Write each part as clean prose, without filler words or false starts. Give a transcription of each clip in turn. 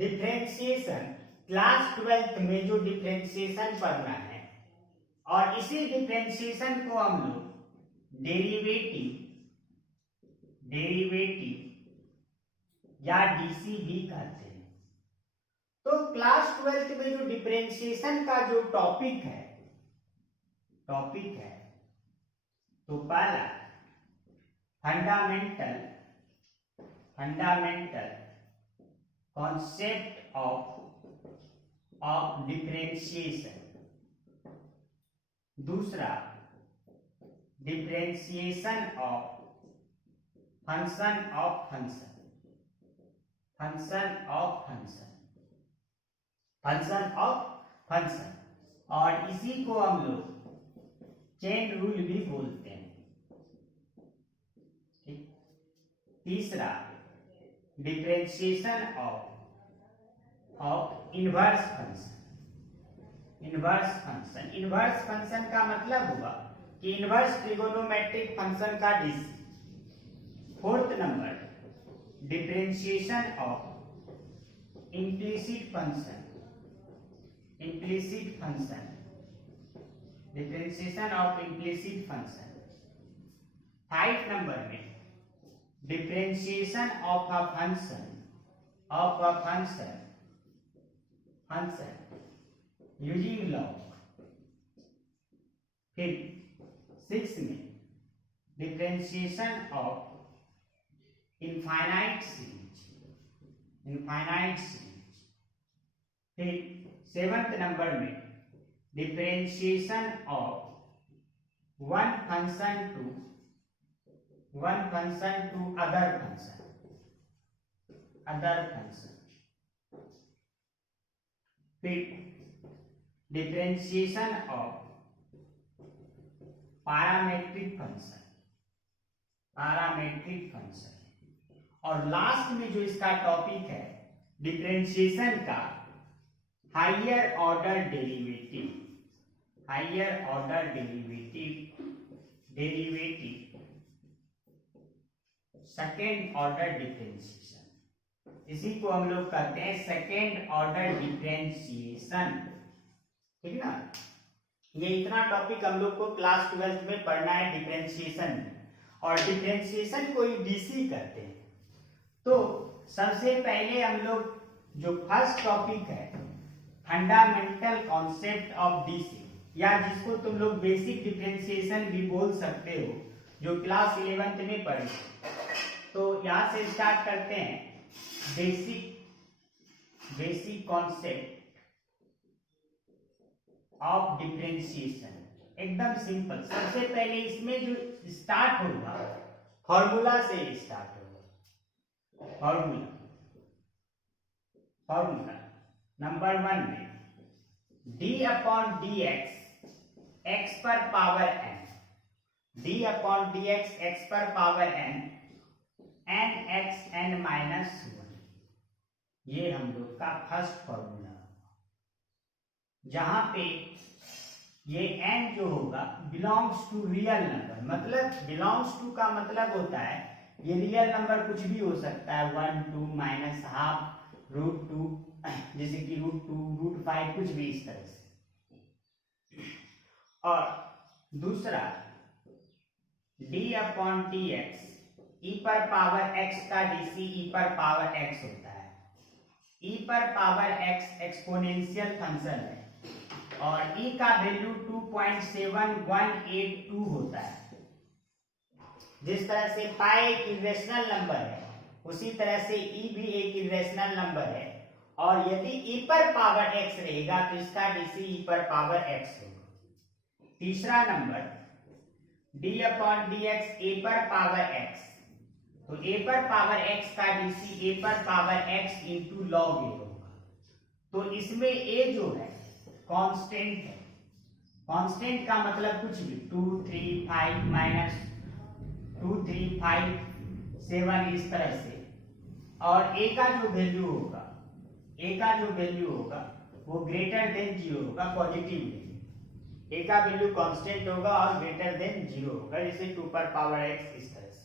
Differentiation class 12th में जो differentiation पढ़ना है और इसी डिफरेंशिएशन को हम लोग डेरिवेटिव या डीसी भी कहते हैं। तो क्लास 12th में जो डिफरेंशिएशन का जो टॉपिक है तो पहला फंडामेंटल कॉन्सेप्ट ऑफ डिफरेंशिएशन, दूसरा differentiation of function of function और इसी को हम लोग चेन रूल भी बोलते हैं। ठीक। तीसरा डिफरेंशिएशन ऑफ इनवर्स फंक्शन का मतलब हुआ कि इनवर्स ट्रिगोनोमेट्रिक फंक्शन का DC. Fourth number differentiation of implicit function, differentiation of implicit function. 5 number में differentiation of a function using log. फिर 6 में डिफरेंशिएशन ऑफ इनफाइनाइट सीरीज। फिर 7th नंबर में differentiation of one function to other function। फिर differentiation of parametric function और last में जो इसका टॉपिक है डिफरेंशिएशन का higher order derivative second order differentiation, इसी को हम लोग कहते हैं सेकेंड ऑर्डर डिफरेंशिएशन। ठीक ना। ये इतना टॉपिक हम लोग को क्लास 12th में पढ़ना है डिफरेंशिएशन में, और डिफरेंशिएशन को ही डीसी कहते हैं। तो सबसे पहले हम लोग जो फर्स्ट टॉपिक है फंडामेंटल कॉन्सेप्ट ऑफ डीसी, या जिसको तुम लोग बेसिक डिफरेंशिएशन भी बोल सकते हो, जो क्लास 11th में पढ़े। तो यहां से स्टार्ट करते हैं बेसिक कॉन्सेप्ट ऑफ डिफरेंशिएशन। एकदम सिंपल। सबसे पहले इसमें जो स्टार्ट होगा फॉर्मूला से स्टार्ट होगा। फॉर्मूला नंबर 1 में d/dx x पर पावर n, d/dx x पर पावर n nxn -1, ये हम लोग का फर्स्ट फॉर्मूला। जहां पे ये n जो होगा बिलोंग्स टू रियल नंबर, मतलब बिलोंग्स टू का मतलब होता है ये रियल नंबर कुछ भी हो सकता है, 1 2 -12 √2, जैसे कि √2 √5 कुछ भी इस तरह से। और दूसरा d/dx e पर पावर x का डीसी e पर पावर x होता है। e पर पावर x एक्सपोनेंशियल फंक्शन है और e का वैल्यू 2.7182 होता है। जिस तरह से पाई एक इरेशनल नंबर है, उसी तरह से e भी एक इरेशनल नंबर है, और यदि e पर पावर x रहेगा तो इसका डीसी e पर पावर x होगा। तीसरा नंबर d/dx a पर पावर x, तो a पर पावर x का डीसी a पर power x into log a होगा। तो इसमें a जो है कांस्टेंट है। कांस्टेंट का मतलब कुछ भी 2 3 5 -2 3 5 7 इस तरह से, और a का जो वैल्यू होगा वो ग्रेटर देन 0 होगा, पॉजिटिव वैल्यू। a का वैल्यू कांस्टेंट होगा और ग्रेटर देन 0 होगा, जैसे 2 पर पावर x इस तरह से।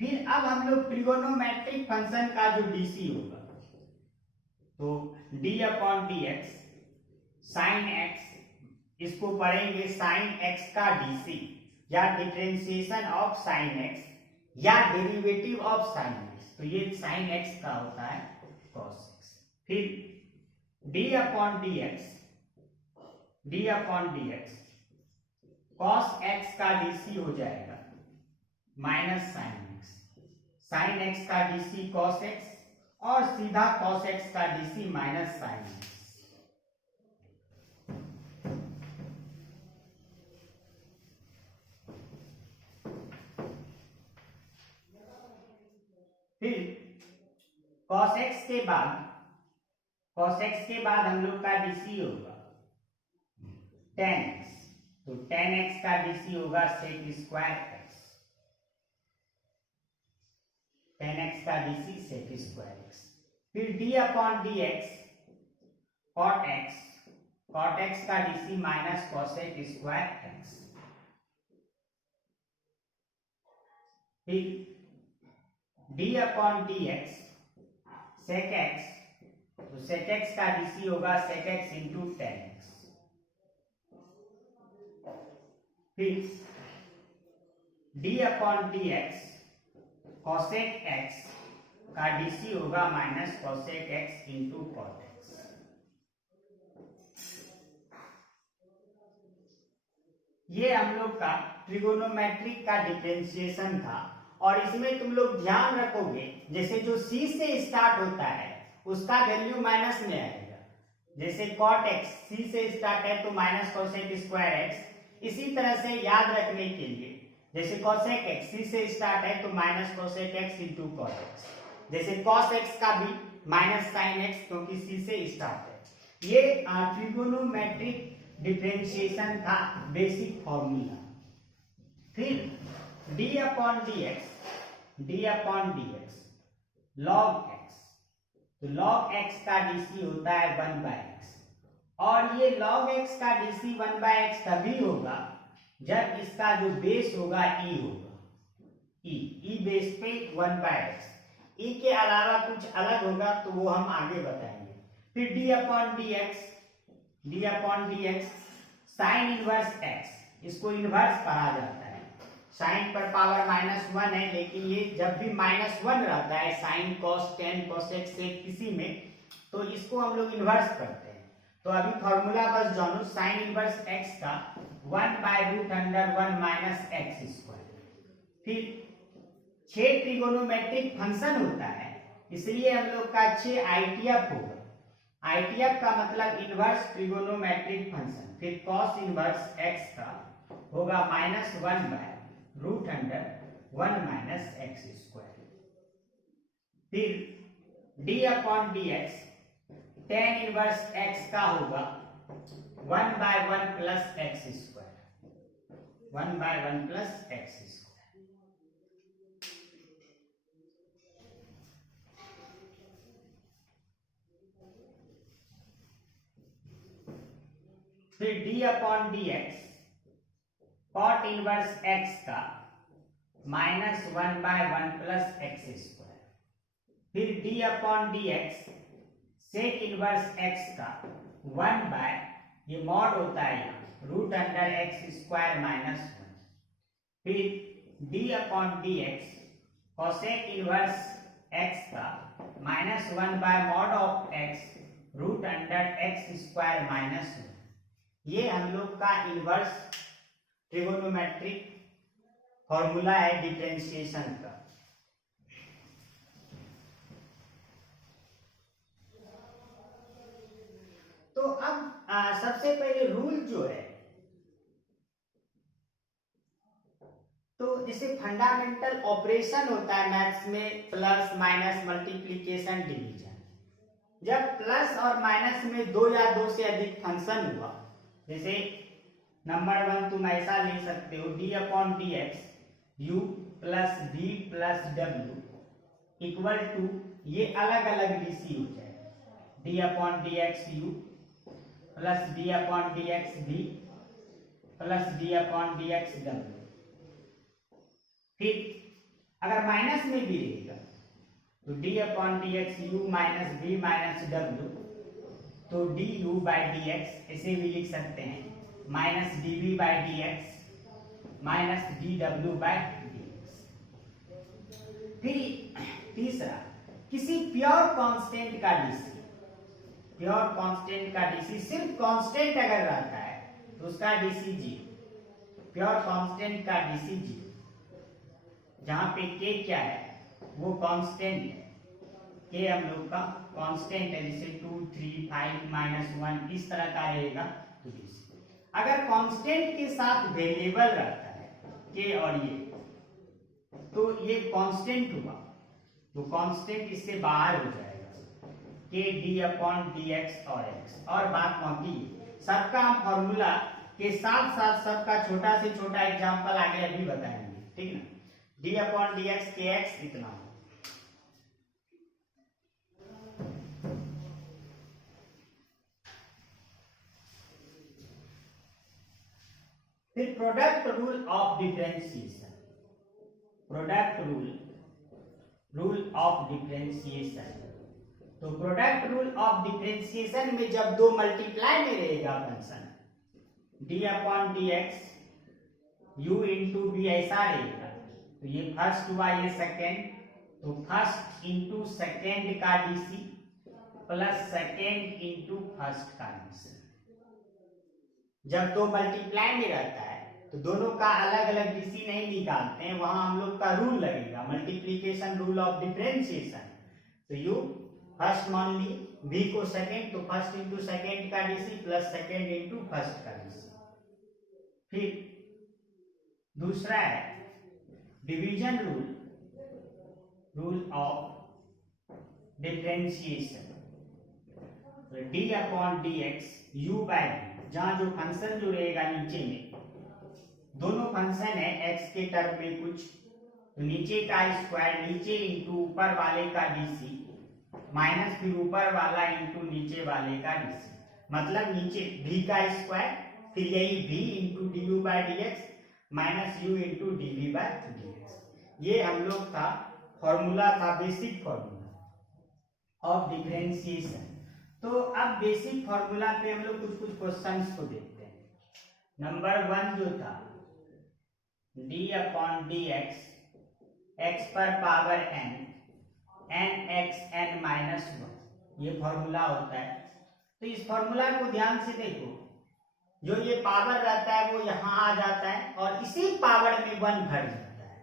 फिर अब हम लोग ट्रिगोनोमेट्रिक फंक्शन का जो डीसी होगा, तो d upon d x sine x, इसको पढ़ेंगे साइन एक्स का डीसी या डिफरेंशिएशन ऑफ साइन एक्स या डेरिवेटिव ऑफ साइन एक्स। तो ये साइन एक्स का होता है कॉस एक्स। फिर D upon d x, D upon d x cos x का डीसी हो जाएगा minus sine x, sine x का डीसी कॉस एक्स और सीधा कॉस एक्स का डीसी माइनस साइन एक्स। फिर cos x के बाद, cos x के बाद हम लोग का डीसी होगा tan x, तो tan x का डीसी होगा sec square x, tan x का डीसी sec स्क्वायर x। फिर d upon d x cot x, cot x का DC minus cosec square x। फिर d upon d x sec x, तो sec x का DC होगा sec x into tan x। फिर d upon d x cosec x का DC होगा minus cosec x into cot x। ये हम लोग का ट्रिगोनोमेट्रिक का डिफरेंशिएशन था। और इसमें तुम लोग ध्यान रखोगे, जैसे जो c से स्टार्ट होता है उसका वैल्यू माइनस में आएगा। जैसे cot x c से स्टार्ट है तो माइनस cosec स्क्वायर x। इसी तरह से याद रखने के लिए, जैसे cosec x c से स्टार्ट है तो minus cosec x into cot x। जैसे cos x का भी माइनस sin x, क्योंकि c से स्टार्ट है। ये ट्रिगोनोमेट्रिक डिफरेंशिएशन का बेसिक फॉर्मूला। फिर d upon d x, D upon d x log x, तो log x का डीसी होता है 1/x। और ये log x का डीसी 1/x तभी होगा जब इसका जो बेस होगा e होगा, e बेस पे 1/x। e के अलावा कुछ अलग होगा तो वो हम आगे बताएंगे। फिर d upon d x, D upon d x sine inverse x, इसको इनवर्स कहा जाता है। साइन पर पावर -1 है, लेकिन ये जब भी -1 रहता है साइन cos tan cosec से किसी में, तो इसको हम लोग इनवर्स करते हैं। तो अभी फॉर्मूला बस जानो, साइन इनवर्स x का 1/√1 माइनस एक्स स्क्वायर। फिर 6 ट्रिगोनोमेट्रिक फंक्शन होता है, इसलिए हम लोग का 6 ITF होगा। ITF का मतलब इनवर्स ट्रिगोनोमेट्रिक फंक्शन। फिर cos इनवर्स x का होगा -1/√1 माइनस एक्स स्क्वायर। फिर d upon d x tan inverse x का होगा 1/1 plus x square, 1/1 plus x square. फिर d upon d x cot inverse x का -1/1 प्लस एक्स स्क्वायर। फिर d upon d x sec inverse x का 1/, ये mod होता है यहाँ, √x² -1। फिर d upon d x cosec inverse x का -1/mod ऑफ x √x² -1। ये हम लोग का इनवर्स ट्रिगोनोमेट्रिक फॉर्मूला है डिफरेंशिएशन का। तो अब सबसे पहले रूल जो है, तो जैसे फंडामेंटल ऑपरेशन होता है मैथ्स में, प्लस माइनस मल्टीप्लिकेशन डिवीजन। जब प्लस और माइनस में 2 या 2 से अधिक फंक्शन हुआ, जैसे नंबर 1 तुम ऐसा ले सकते हो d upon d x u plus v plus w equal to, ये अलग अलग डीसी हो जाएगा, d upon d x u plus d upon d x v plus d upon d x w। फिर अगर माइनस में भी रहेगा तो d upon d x u minus b minus डब्ल्यू, तो d u by d x ऐसे भी लिख सकते हैं, minus d b by d x minus D W by d x. फिर तीसरा, किसी प्योर कांस्टेंट का डीसी, प्योर कांस्टेंट का डीसी सिर्फ कांस्टेंट अगर रहता है तो उसका डीसी जीरो, प्योर कांस्टेंट का डीसी जीरो, जहां पे के क्या है वो कांस्टेंट है, के हम लोग का कांस्टेंट है, जैसे 2 3 5 -1 इस तरह का रहेगा तो डीसी। अगर कांस्टेंट के साथ वेरिएबल रहता है के और ये, तो ये कांस्टेंट हुआ, तो कांस्टेंट इससे बाहर हो जाएगा, के डी अपॉन डी एक्स और एक्स। और बात बाकी सबका हम फॉर्मूला के साथ साथ सबका छोटा से छोटा एग्जांपल आगे अभी बताएंगे, ठीक ना। डी अपॉन डी एक्स के एक्स इतना, फिर product rule of differentiation, product rule of differentiation. तो प्रोडक्ट रूल ऑफ डिफरेंशिएशन में जब दो मल्टीप्लाई में रहेगा function d upon d x u into v ऐसा रहेगा, तो ये फर्स्ट हुआ ये सेकेंड, तो फर्स्ट इंटू सेकेंड का DC plus second into first का डीसी। जब दो मल्टीप्लाई में रहता है तो दोनों का अलग अलग डीसी नहीं निकालते हैं, वहां हम लोग का रूल लगेगा मल्टीप्लीकेशन रूल ऑफ डिफरेंशिएशन। तो यू फर्स्ट मान ली, v को सेकेंड, तो फर्स्ट इंटू सेकेंड का DC plus second into first का डीसी। फिर दूसरा है division rule of differentiation, D upon d x you by D, जहां जो फंक्शन जो रहेगा नीचे में, दोनों फंक्शन है एक्स के टर्म में कुछ, तो नीचे का स्क्वायर नीचे इंटू ऊपर वाले का डीसी माइनस फिर ऊपर वाला इंटू नीचे वाले का डीसी, मतलब नीचे v का स्क्वायर फिर यही v into d u by d x minus u into d v by d x. ये हम लोग का फॉर्मूला था, बेसिक फॉर्मूला ऑफ डिफरेंशिएशन। तो अब बेसिक फॉर्मूला पे हम लोग कुछ कुछ क्वेश्चंस को देखते हैं। नंबर 1 जो था d upon d x x पर power n n x n minus 1, ये फॉर्मूला होता है। तो इस फॉर्मूला को ध्यान से देखो, जो ये पावर रहता है वो यहां आ जाता है और इसी पावर में 1 भर जाता है,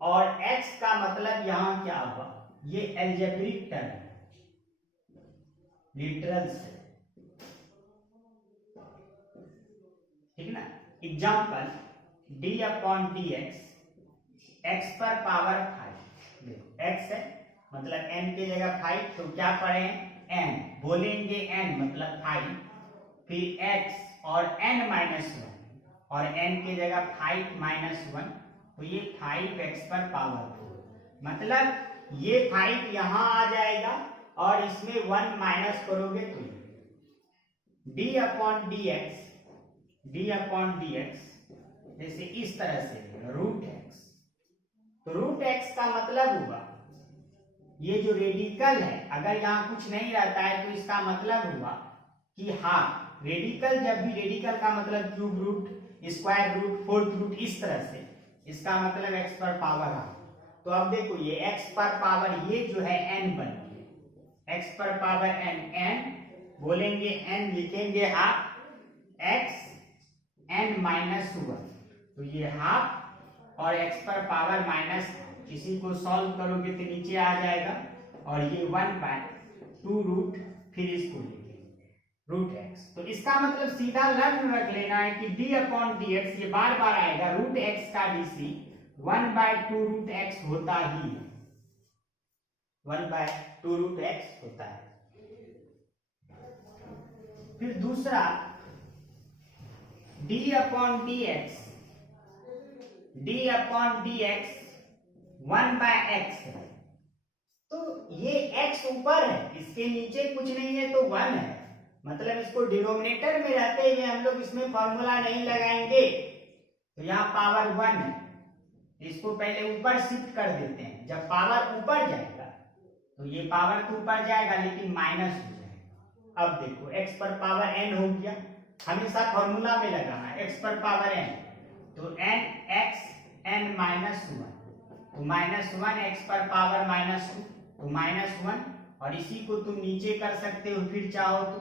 और x का मतलब यहां क्या हुआ, ये एल्जेब्रिक टर्म है, लिटरल से, ठीक ना। Example D upon d x पर पावर 5, देखो x है मतलब n की जगह 5, तो क्या पढ़े n, बोलेंगे n मतलब 5, फिर x और n माइनस 1 और n की जगह 5 माइनस 1, तो ये 5x पर पावर 4, मतलब ये 5 यहां आ जाएगा और इसमें 1 माइनस करोगे तो d अपॉन डी एक्स जैसे इस तरह से रूट एक्स, तो रूट एक्स का मतलब हुआ ये जो रेडिकल है, अगर यहाँ कुछ नहीं रहता है तो इसका मतलब हुआ कि हाँ रेडिकल, जब भी रेडिकल का मतलब cube root, square root, fourth root, इस तरह से, इसका मतलब एक्स पर पावर आ। तो अब देखो ये एक्स पर पावर ये जो है n बन गया, एक्स पर पावर n बोलेंगे n, लिखेंगे हाफ एक्स n माइनस 1, तो ये हाफ और एक्स पर पावर माइनस, इसी को सॉल्व करोगे तो नीचे आ जाएगा, और ये 1/2 रूट, फिर इसको लिखेंगे रूट एक्स। तो इसका मतलब सीधा लर्न रख लेना है कि डी अपॉन डी एक्स, ये बार बार आएगा, रूट एक्स का डीसी 1/2 रूट एक्स होता ही है, 1/2 रूट एक्स होता है। फिर दूसरा D upon d x 1/x है, तो ये x ऊपर है, इसके नीचे कुछ नहीं है तो 1 है, मतलब इसको डिनोमिनेटर में रहते हुए हम लोग इसमें फॉर्मूला नहीं लगाएंगे, तो यहाँ पावर 1 है, इसको पहले ऊपर शिफ्ट कर देते हैं। जब पावर ऊपर जाएगा तो ये पावर तो ऊपर जाएगा लेकिन माइनस हो जाएगा। अब देखो x पर पावर n हो गया, हमेशा फॉर्मूला में लगाना है x पर पावर n, तो n x n minus one, तो माइनस वन एक्स पर पावर माइनस टू, तो माइनस वन। और इसी को तुम नीचे कर सकते हो फिर चाहो तो,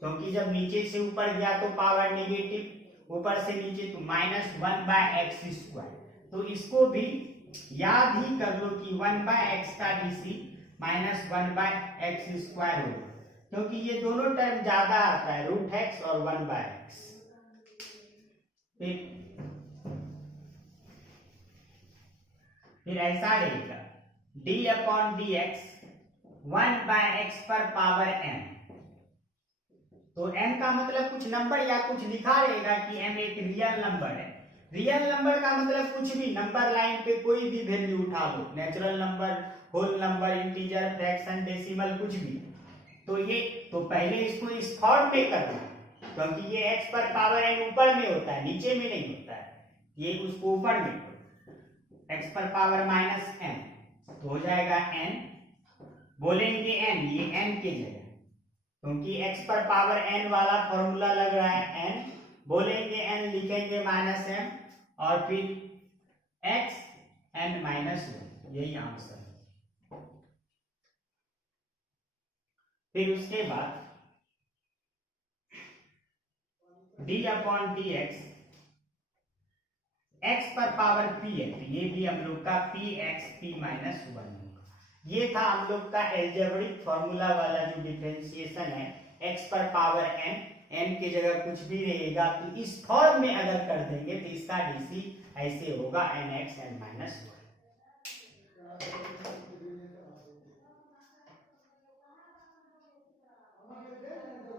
क्योंकि जब नीचे से ऊपर गया तो पावर नेगेटिव, ऊपर से नीचे तो minus one by x square. तो इसको भी याद ही कर लो कि वन बाय एक्स का DC minus one by x square होगा, क्योंकि ये दोनों टर्म ज्यादा आता है, रूट एक्स और वन बाय एक्स। फिर ऐसा रहेगा D upon d x one by x पर पावर m। तो m का मतलब कुछ नंबर या कुछ लिखा रहेगा कि m एक रियल नंबर है। रियल नंबर का मतलब कुछ भी, नंबर लाइन पे कोई भी वैल्यू उठा लो, natural number, whole number, integer, fraction, decimal, कुछ भी। तो ये तो पहले इसको इस फॉर्म में करना, क्योंकि ये x पर पावर n ऊपर में होता है, नीचे में नहीं होता है, ये उसको ऊपर में, x पर पावर माइनस n, तो हो जाएगा n, बोलेंगे n, ये n के जगह, क्योंकि x पर पावर n वाला फॉर्मूला लग रहा है n, बोलेंगे n, लिखेंगे माइनस m, और फिर x n माइनस वन, यही आंसर है। फिर उसके बाद d upon d x x पर पावर p है, तो ये भी हम लोग का p x p minus one होगा। ये था हम लोग का एल्जेब्रिक फॉर्मूला वाला जो डिफरेंशिएशन है, x पर पावर n, n की जगह कुछ भी रहेगा, तो इस फॉर्म में अगर कर देंगे तो इसका डीसी ऐसे होगा nx n माइनस वन।